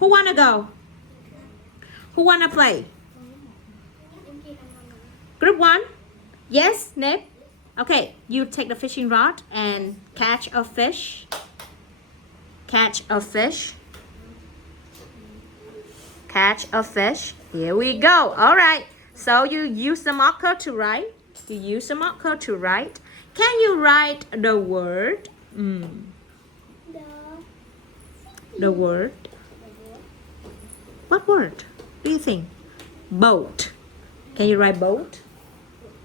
Who wanna go? Who wanna play? Group 1? Yes, Nip? Okay, you take the fishing rod and catch a fish. Catch a fish. Catch a fish. Here we go. All right. So you use the marker to write. You use the marker to write. Can you write the word? The word. What word do you think? Boat. Can you write boat?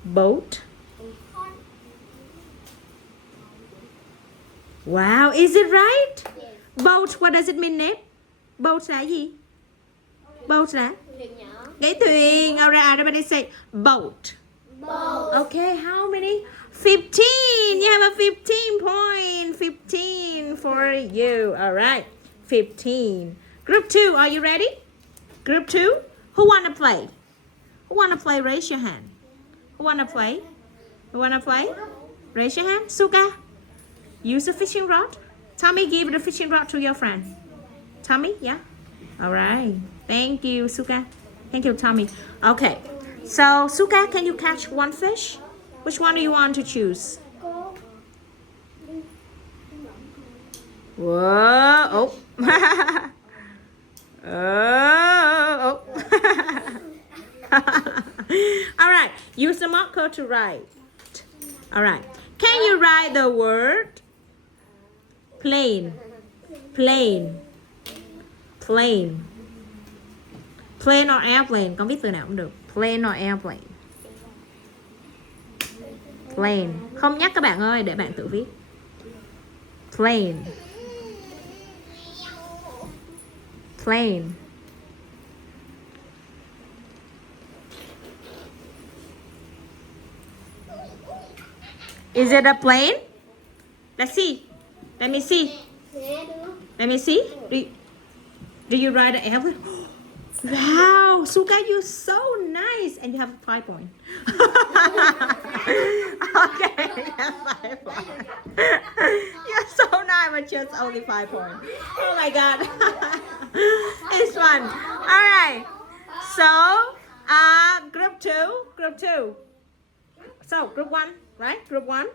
Boat. Wow, is it right? Boat, what does it mean, Nip? Boat là gì? Boat là? Cái thuyền. Alright, everybody say boat. Okay, how many? 15. You have a 15 point. 15 for you. Alright, 15. Group 2, are you ready? Group 2, who wanna play? Who wanna play? Raise your hand. Who wanna play? Who wanna play? Raise your hand. Suka, use the fishing rod. Tommy, give the fishing rod to your friend. Tommy, yeah? Alright. Thank you, Suka. Thank you, Tommy. Okay. So, Suka, can you catch one fish? Which one do you want to choose? Whoa. Oh. Oh. Alright. Use the marker to write. Alright. Can you write the word plane? Plane. Plane. Plane or airplane. Con viết từ nào cũng được. Plane or airplane. Plane. Không nhắc các bạn ơi, để bạn tự viết. Plane. Plane. Is it a plane? Let's see. Let me see. Let me see. Do you ride an airplane? Wow, Suka, you're so nice. And you have 5 points. Okay, you have 5 points. You're so nice, but just only 5 points. Oh my God. It's fun. All right. So, group 2. So, group 1, right? Group 1.